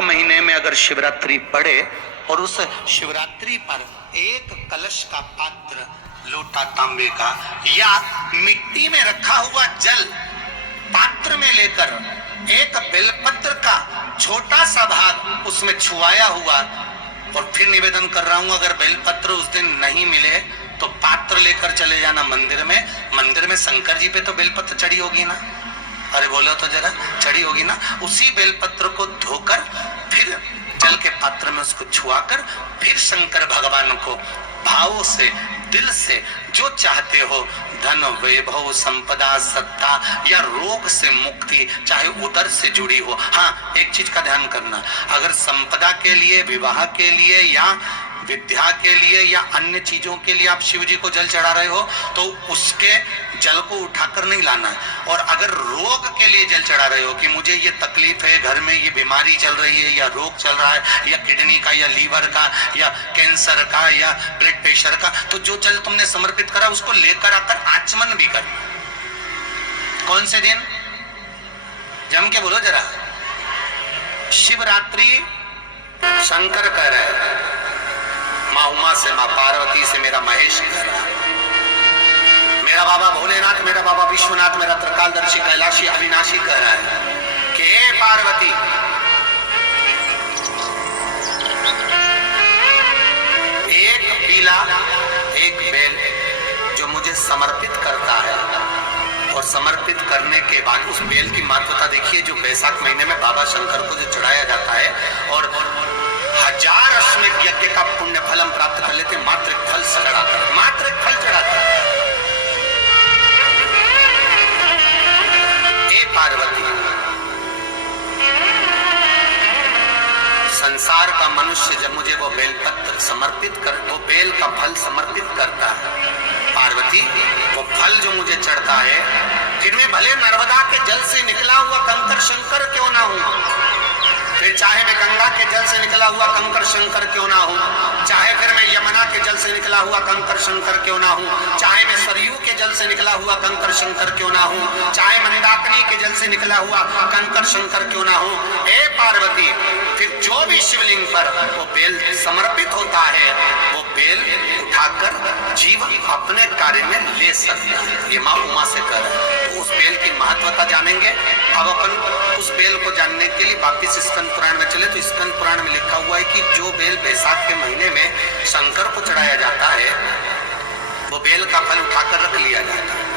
महीने में अगर शिवरात्रि पड़े और उस शिवरात्रि पर एक कलश का पात्र, लोटा तांबे का या मिट्टी में रखा हुआ जल पात्र में लेकर एक बेलपत्र का छोटा सा भाग उसमें छुआया हुआ, और फिर निवेदन कर रहा हूं, अगर बेलपत्र उस दिन नहीं मिले तो पात्र लेकर चले जाना मंदिर में। मंदिर में शंकर जी पे तो बेलपत्र चढ़ी होगी ना, अरे बोलो तो जरा, चढ़ी होगी ना। उसी बेलपत्र को धोकर फिर जल के पात्र में उसको छुआकर फिर शंकर भगवान को भावों से, दिल से जो चाहते हो, धन वैभव संपदा सत्ता या रोग से मुक्ति, चाहे उदर से जुड़ी हो। हाँ, एक चीज का ध्यान करना, अगर संपदा के लिए, विवाह के लिए या विद्या के लिए या अन्य चीजों के लिए आप शिव जी को जल चढ़ा रहे हो तो उसके जल को उठाकर नहीं लाना है। और अगर रोग के लिए जल चढ़ा रहे हो कि मुझे ये तकलीफ है, घर में ये बीमारी चल रही है या रोग चल रहा है या किडनी का या लीवर का या कैंसर का या ब्लड प्रेशर का, तो जो जल तुमने समर्पित करा उसको लेकर आकर आचमन भी कर। कौन से दिन? जम के बोलो जरा। शिवरात्रि शंकर कह रहे हैं, माँ उमा से, माँ पार्वती से मेरा महेश कह रहा है, मेरा बाबा भोलेनाथ, मेरा बाबा विश्वनाथ, मेरा त्रिकालदर्शी कैलाशी अविनाशी कह रहा है कि हे पार्वती, एक पीला एक बेल जो मुझे समर्पित करता है, और समर्पित करने के बाद उस बेल की महत्वता देखिए, जो बैसाख महीने में बाबा शंकर को जो चढ़ाया जाता है और 1000 अश्वमेध यज्ञ का पुण्य फल हम प्राप्त कर लेते, मात्र एक फल चढ़ाकर, मात्र एक फल चढ़ाकर। हे पार्वती, संसार का मनुष्य जब मुझे वो बेलपत्र समर्पित कर, वो बेल का फल समर्पित करता है, पार्वती वो फल जो मुझे चढ़ता है, फिर मैं भले नर्मदा के जल से निकला हुआ कंकर शंकर क्यों ना हूं, फिर चाहे मैं गंगा के जल से निकला हुआ कंकर शंकर क्यों ना हूं, चाहे फिर मैं यमुना के जल से निकला हुआ कंकर शंकर क्यों ना हूं, चाहे मैं सरयू के जल से निकला हुआ कंकर शंकर क्यों ना हूं, चाहे मंदाकिनी के जल से निकला हुआ कंकर शंकर क्यों ना हूं, हे पार्वती, फिर जो भी शिवलिंग पर वो बेल समर्पित होता है, वो बेल उठाकर जीव अपने कार्य में ले सकता है। ये माँ उमा से कर रहे हैं। तो उस बेल की महत्वता जानेंगे। अब अपन उस बेल को जानने के लिए वापिस स्कंद पुराण में चले, तो स्कंद पुराण में लिखा हुआ है कि जो बेल बैसाख के महीने में शंकर को चढ़ाया जाता है, वो बेल का फल उठाकर रख लिया जाता है।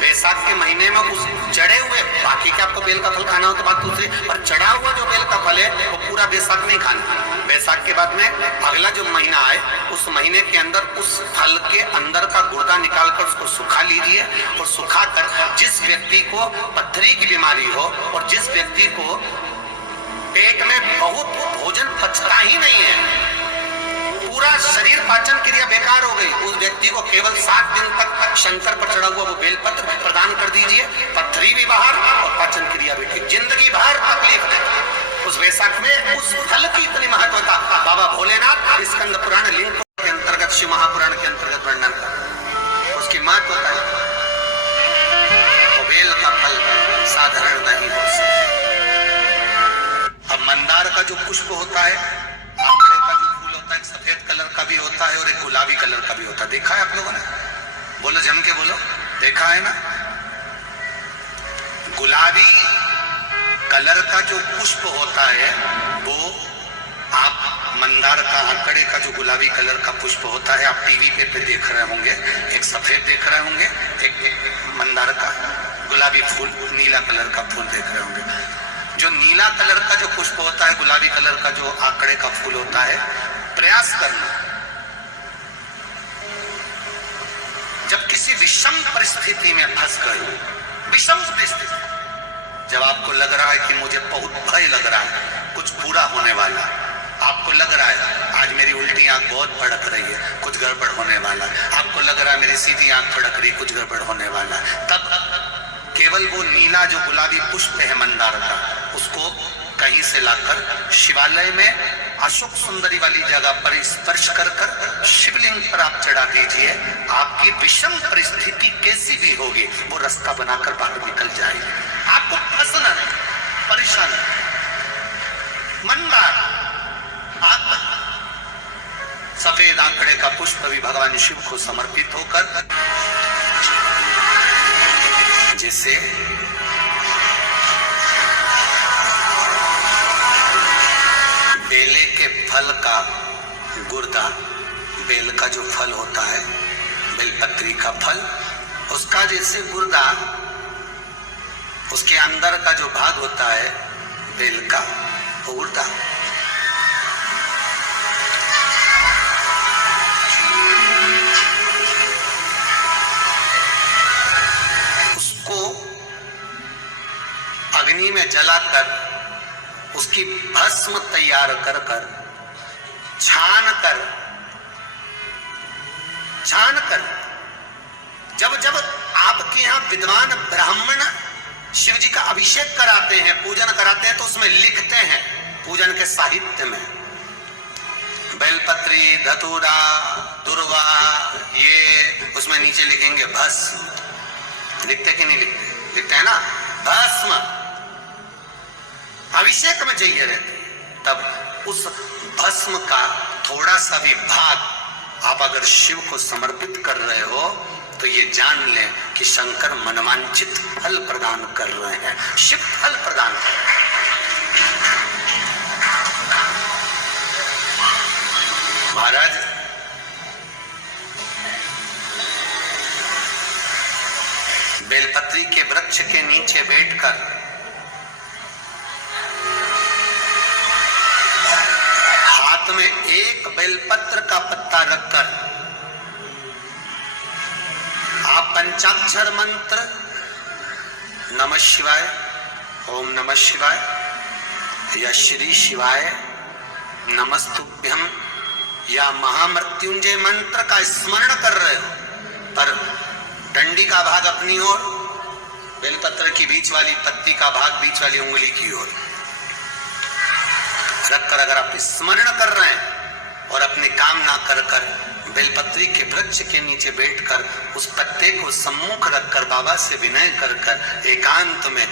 बैसाख के महीने में उस चढ़े हुए, बाकी के आपको बेल का फल खाना हो तो बात दूसरी, पर चढ़ा हुआ जो बेल का फल है वो पूरा बैसाख नहीं खाना। बैसाख के बाद में अगला जो महीना आए, उस महीने के अंदर उस फल के अंदर का गुर्दा निकालकर उसको सुखा लीजिए, और सुखाकर जिस व्यक्ति को पथरी की बीमारी हो और जिस व्यक्ति को पेट में बहुत भोजन पचता ही नहीं है, पूरा शरीर पाचन क्रिया बेकार हो गई, उस व्यक्ति को केवल 7 दिन तक शंकर पर चढ़ा हुआ वो बेलपत्र प्रदान कर दीजिए, पथरी भी बाहर और पाचन क्रिया भी ठीक, जिंदगी भर तकलीफ नहीं। उस बैसाख में उस फल की इतनी महत्वता बाबा भोलेनाथ स्कंद पुराण लिंग के अंतर्गत, शिव महापुराण के अंतर्गत वर्णन कर, उसकी महत्वता है। वो बेल का फल साधारण नहीं हो सकता। अब मंदार का जो पुष्प होता है, आंकड़े का जो फूल होता है, एक सफेद कलर का भी होता है और एक गुलाबी कलर का भी होता है, देखा है आप लोगों ने? बोलो, जम के बोलो, देखा है ना? गुलाबी कलर का जो पुष्प होता है वो आप मंदार का, आंकड़े का जो गुलाबी कलर का पुष्प होता है, आप टीवी पे देख रहे होंगे, एक सफेद देख रहे होंगे, एक मंदार का गुलाबी फूल, नीला कलर का फूल देख रहे होंगे। जो नीला कलर का जो पुष्प होता है, गुलाबी कलर का जो आंकड़े का फूल होता है, प्रयास करना, जब किसी विषम परिस्थिति में फंस गए, विषम परिस्थिति, जब आपको लग रहा है कि मुझे बहुत भय लग रहा है, कुछ बुरा होने वाला, आपको लग रहा है आज मेरी उल्टी आंख बहुत भड़क रही है, कुछ गड़बड़ होने वाला, आपको लग रहा है मेरी सीधी आंख भड़क रही, कुछ गड़बड़ होने वाला, तब केवल वो नीला जो गुलाबी पुष्प है मंदार का, उसको कहीं से लाकर शिवालय में अशोक सुंदरी वाली जगह पर स्पर्श कर कर शिवलिंग पर आप चढ़ा दीजिए। आपकी विषम परिस्थिति कैसी भी होगी, वो रास्ता बनाकर बाहर निकल जाएगी। आपको फंसना नहीं, परेशान। मंदार, सफेद आंकड़े का पुष्प भी भगवान शिव को समर्पित होकर, जिसे बेले के फल का गुर्दा, बेल का जो फल होता है, बेलपत्री का फल, उसका जैसे गुर्दा, उसके अंदर का जो भाग होता है बेल का, वो गुर्दा, उसको अग्नि में जलाकर उसकी भस्म तैयार कर कर छान कर जब जब आपके यहाँ विद्वान ब्राह्मण शिव जी का अभिषेक कराते हैं, पूजन कराते हैं, तो उसमें लिखते हैं पूजन के साहित्य में, बेलपत्री, धतूरा, दुर्वा, ये उसमें नीचे लिखेंगे भस्म। लिखते कि नहीं लिखते? लिखते हैं ना, भस्म। अभिषेक में चाहिए रहते, तब उस भस्म का थोड़ा सा भी भाग आप अगर शिव को समर्पित कर रहे हो तो ये जान लें कि शंकर मनवांचित फल प्रदान कर रहे हैं, शिव फल प्रदान कर रहे हैं। महाराज, बेलपत्री के वृक्ष के नीचे बैठकर हाथ में एक बेलपत्र का पत्ता रखकर आप पंचाक्षर मंत्र नमः शिवाय, ओम नमः शिवाय या श्री शिवाय नमस्तुभ्यम या महामृत्युंजय मंत्र का स्मरण कर रहे हो, पर डंडी का भाग अपनी ओर, बेलपत्र की बीच वाली पत्ती का भाग बीच वाली उंगली की ओर रखकर अगर आप स्मरण कर रहे हैं और अपनी कामना कर कर बेलपत्री के वृक्ष के नीचे बैठकर उस पत्ते को सम्मुख रखकर बाबा से विनय कर कर एकांत में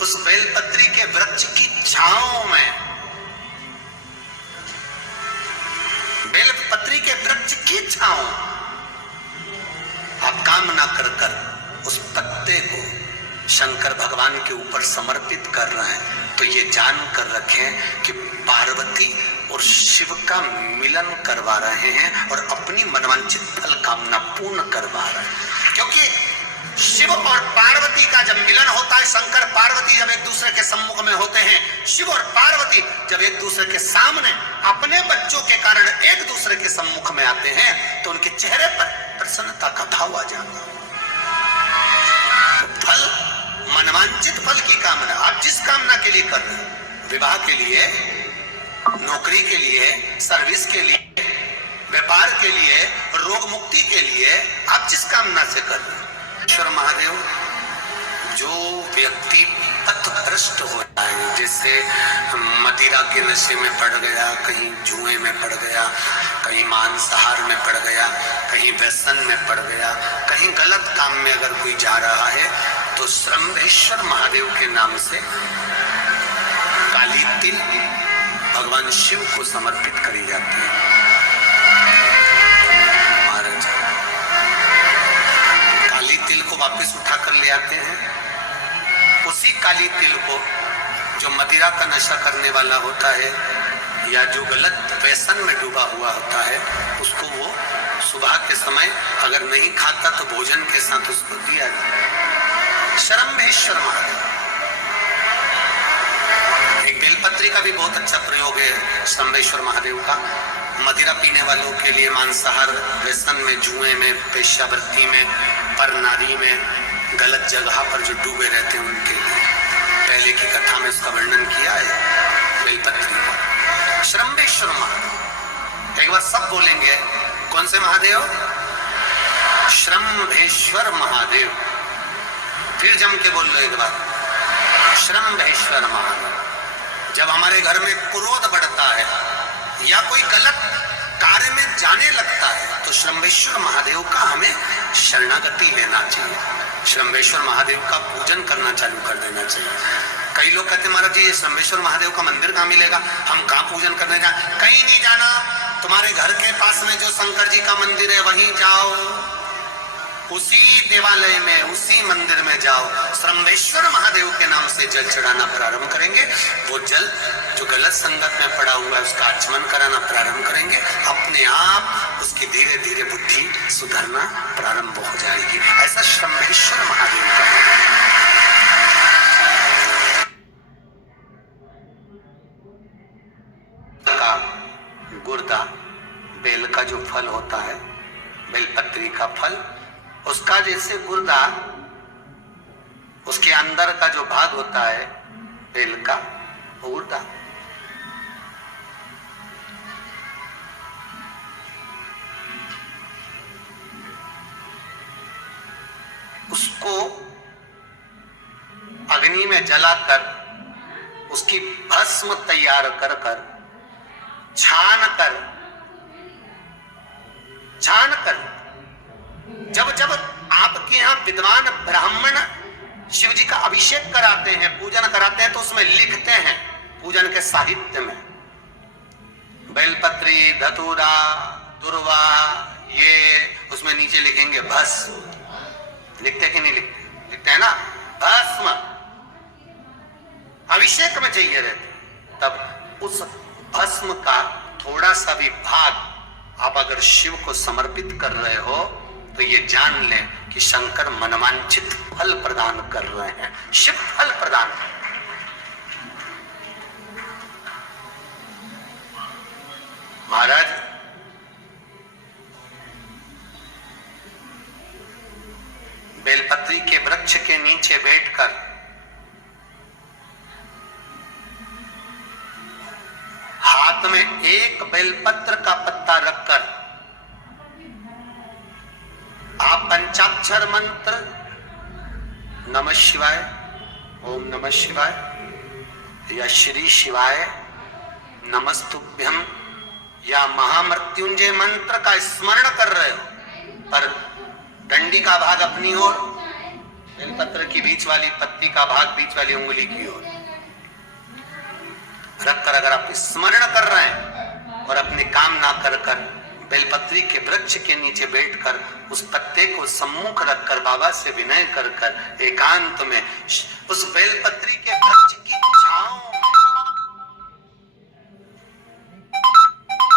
उस बेलपत्री के वृक्ष की छांव में, बेलपत्री के वृक्ष की छांव आप कामना कर कर उस पत्ते को शंकर भगवान के ऊपर समर्पित कर रहे हैं, तो ये जान कर रखें कि पार्वती और शिव का मिलन करवा रहे हैं और अपनी मनवांचित फल कामना पूर्ण करवा रहे हैं। क्योंकि शिव और पार्वती का जब मिलन होता है, शंकर पार्वती जब एक दूसरे के सम्मुख में होते हैं, शिव और पार्वती जब एक दूसरे के सामने अपने बच्चों के कारण एक दूसरे के सम्मुख में आते हैं, तो उनके चेहरे पर प्रसन्नता का भाव आ जाता है। तो फल, मनवांचित फल की कामना आप जिस कामना के लिए कर रहे हैं, विवाह के लिए, नौकरी के लिए, सर्विस के लिए, व्यापार के लिए, रोग मुक्ति के लिए, आप जिस कामना से कर रहे हैं, ईश्वर महादेव, जो व्यक्ति पथभ्रष्ट हो जाए, जैसे मदिरा के नशे में पड़ गया, कहीं जुए में पड़ गया, कहीं मांसाहार में पड़ गया, कहीं व्यसन में पड़ गया, कहीं गलत काम में अगर कोई जा रहा है, तो श्रम्भेश्वर महादेव के नाम से काली तिल भगवान शिव को समर्पित करी जाती है। महाराज काली तिल को वापस उठा कर ले आते हैं, उसी काली तिल को जो मदिरा का नशा करने वाला होता है या जो गलत व्यसन में डूबा हुआ होता है, उसको वो सुबह के समय अगर नहीं खाता तो भोजन के साथ उसको दिया जाए। श्रम्भेश्वर महादेव, एक बेलपत्री का भी बहुत अच्छा प्रयोग है श्रम्भेश्वर महादेव का, मदिरा पीने वालों के लिए, मांसाहार, व्यसन में, जुए में, पेशावृत्ति में, पर नारी में, गलत जगह पर जो डूबे रहते हैं उनके लिए। पहले की कथा में उसका वर्णन किया है बेलपत्री का। श्रम्भेश्वर महादेव, एक बार सब बोलेंगे, कौन से महादेव? श्रम्भेश्वर महादेव। फिर जम के बोल लो एक बार, श्रम्भेश्वर महादेव। जब हमारे घर में क्रोध बढ़ता है या कोई गलत कार्य में जाने लगता है, तो श्रम्भेश्वर महादेव का हमें शरणागति लेना चाहिए, श्रम्भेश्वर महादेव का पूजन करना चालू कर देना चाहिए। कई लोग कहते महाराज जी ये संबेश्वर महादेव का मंदिर कहाँ मिलेगा, हम कहाँ पूजन करने जाए? कहीं नहीं जाना, तुम्हारे घर के पास में जो शंकर जी का मंदिर है वहीं जाओ, उसी देवालय में, उसी मंदिर में जाओ, संबेश्वर महादेव के नाम से जल चढ़ाना प्रारंभ करेंगे। वो जल जो गलत संगत में पड़ा हुआ है उसका आचमन कराना प्रारंभ करेंगे, अपने आप उसकी धीरे धीरे बुद्धि सुधरना प्रारंभ हो जाएगी। ऐसा संबेश्वर महादेव का गुर्दा, बेल का जो फल होता है, बेलपत्री का फल, उसका जैसे गुर्दा, उसके अंदर का जो भाग होता है बेल का, गुर्दा, उसको अग्नि में जलाकर उसकी भस्म तैयार कर कर छान कर जब जब आपके यहाँ विद्वान ब्राह्मण शिव जी का अभिषेक कराते हैं, पूजन कराते हैं, तो उसमें लिखते हैं पूजन के साहित्य में बेलपत्री, धतूरा, दुर्वा, ये उसमें नीचे लिखेंगे भस्म। लिखते कि नहीं लिखते? लिखते हैं ना, भस्म अभिषेक में चाहिए रहते। तब उस भस्म का थोड़ा सा भी भाग आप अगर शिव को समर्पित कर रहे हो तो ये जान लें कि शंकर मनवांछित फल प्रदान कर रहे हैं। शिव फल प्रदान, महाराज बेलपत्री के वृक्ष के नीचे बैठकर हाथ में एक बेलपत्र का पत्ता रखकर आप पंचाक्षर मंत्र नमः शिवाय, ओम नमः शिवाय या श्री शिवाय नमस्तुभ्यम या महामृत्युंजय मंत्र का स्मरण कर रहे हो, पर डंडी का भाग अपनी ओर, बेलपत्र की बीच वाली पत्ती का भाग बीच वाली उंगली की ओर रखकर अगर आप स्मरण कर रहे हैं और अपनी काम ना कर कर बेलपत्री के वृक्ष के नीचे बैठकर उस पत्ते को सम्मुख रखकर बाबा से विनय कर कर एकांत में उस बेलपत्री के वृक्ष की छांव में,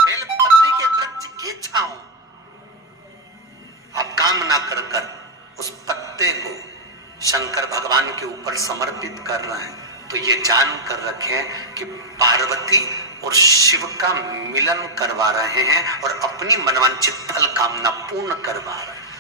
बेलपत्री के वृक्ष की छांव आप काम ना कर कर उस पत्ते को शंकर भगवान के ऊपर समर्पित कर रहे हैं, तो ये जान कर रखें कि पार्वती और शिव का मिलन करवा रहे हैं और अपनी मनवांछित फल कामना पूर्ण करवा रहे हैं।